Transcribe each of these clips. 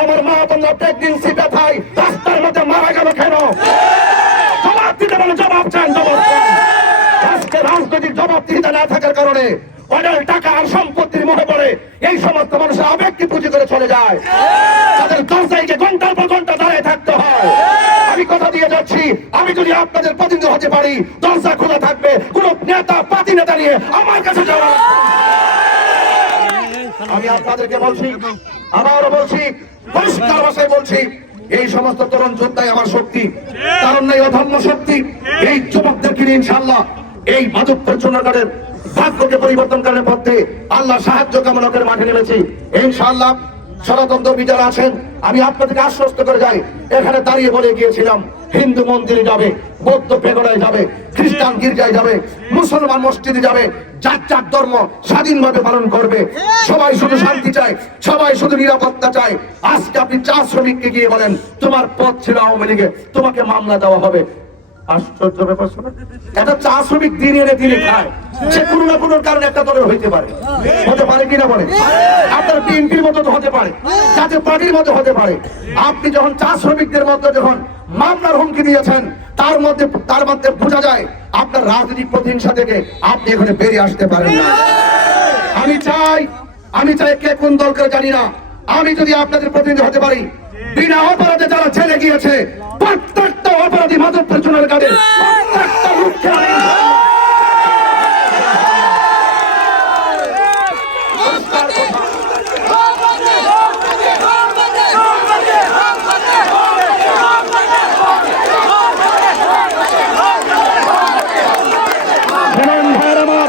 আমার মা তোমরা প্রেগনেন্সি ব্যথায় রাস্তার মধ্যে মারা গেল কেন? জবাব দিতে বলে জবাব চান জবাব। আজকে রাজনৈতিক জবাবদিহিতা না থাকার কারণে অনেক টাকা আর সম্পত্তির মুখে পড়ে। এই সমস্ত মানুষের আবেগকে পুঁজি করে চলে যায়। তাদের দরজায় ঘণ্টার পর ঘণ্টা দাঁড়িয়ে থাকতে হয়। আমি কথা দিয়ে যাচ্ছি, আমি যদি আপনাদের প্রতিনিধি হতে পারি, দরজা খোলা থাকবে, কোন নেতা, পাতি নেতা নিয়ে আমার কাছে যাওয়া। আবারও বলছি, পরিষ্কার ভাষায় বলছি, এই সমস্ত তরুণ যোদ্ধাই আমার শক্তি কারণ শক্তি, এই যুবকদেরকে নিয়ে ইনশাআল্লাহ, এই মাদক ভাগ্যকে পথে আল্লাহ সাহায্য কামনাকের মাঠে নেমেছি। ইনশাআল্লাহ ষড়যন্ত্র বিচার আছেন, আমি আপনাদেরকে আশ্বস্ত করে যাই, এখানে দাঁড়িয়ে বলে গিয়েছিলাম, হিন্দু মন্দিরে যাবে, বৌদ্ধ পেগড়ায় যাবে খ্রিস্টান গির্জায় যাবে, মুসলমান মসজিদে যাবে, যার যার ধর্ম স্বাধীনভাবে পালন করবে। সবাই শুধু শান্তি চায়, সবাই শুধু নিরাপত্তা চায়। আজকে আপনি চা শ্রমিককে গিয়ে বলেন, তোমার পথ ছিল আওয়ামী লীগে, তোমাকে মামলা দেওয়া হবে। আশ্চর্য ব্যাপার শোনা একটা চা শ্রমিক দিন এনে দিনে খায়। সে কোনো না কোনো কারণে একটা দলের হইতে পারে। হতে পারে কিনা বলে আপনার বিএনপির মতো হতে পারে, জাতীয় পার্টির মতো হতে পারে। আপনি যখন চা শ্রমিকদের মধ্যে যখন মামলার হুমকি দিয়েছেন তার মধ্যে তার মধ্যে বোঝা যায় আপনার রাজনৈতিক প্রতিহিংসা থেকে আপনি এখানে বেরিয়ে আসতে পারেন না। আমি চাই আমি চাই কে কোন দল করে জানি না। আমি যদি আপনাদের প্রতিনিধি হতে পারি, বিনা অপরাধে যারা ছেড়ে গিয়েছে, প্রত্যেকটা অপরাধী মাদক প্রচুর কাজে প্রত্যেকটা লোককে আমি পরিষ্কার কথা। শুনুন ভাইয়ের আমার,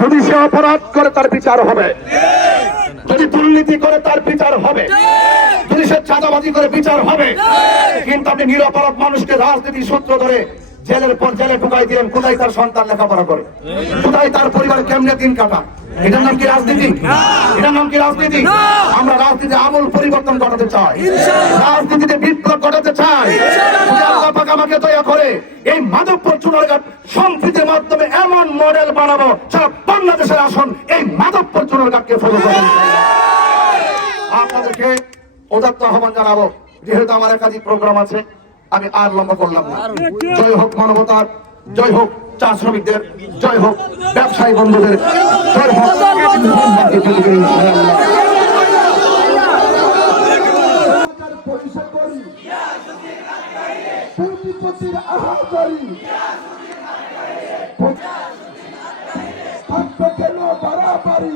যদি সে অপরাধ করে তার বিচার হবে। যদি দুর্নীতি করে তার বিচার হবে যদি সে চাঁদাবাজি করে বিচার হবে কিন্তু আপনি নিরপরাধ মানুষকে রাজনীতির সূত্র ধরে জেলের পর জেলে ঢুকাই দিলেন কোথায় তার সন্তান লেখাপড়া করে? কোথায় তার পরিবার কেমনে দিন কাটা? এটার নাম কি রাজনীতি? এটার নাম কি রাজনীতি? আমরা রাজনীতি আমূল পরিবর্তন ঘটাতে চাই। রাজনীতিতে বিপ্লব ঘটাতে চাই। করে এই মাধবপুর চুনারঘাট সম্প্রীতির মাধ্যমে এমন মডেল বানাবো সারা বাংলাদেশের আসন এই মাধবপুর চুনারঘাটকে ফলো করবেন আপনাদেরকে উদাত্ত আহ্বান জানাব, যেহেতু আমার একাধিক প্রোগ্রাম আছে, আমি আর লম্বা করলাম না। জয় হোক মানবতার, জয় হোক চা শ্রমিকদের, জয় হোক ব্যবসায়ী বন্ধুদের, জয় হোক। রাজনীতির আহাজারি থাকবে কেন বাড়াবাড়ি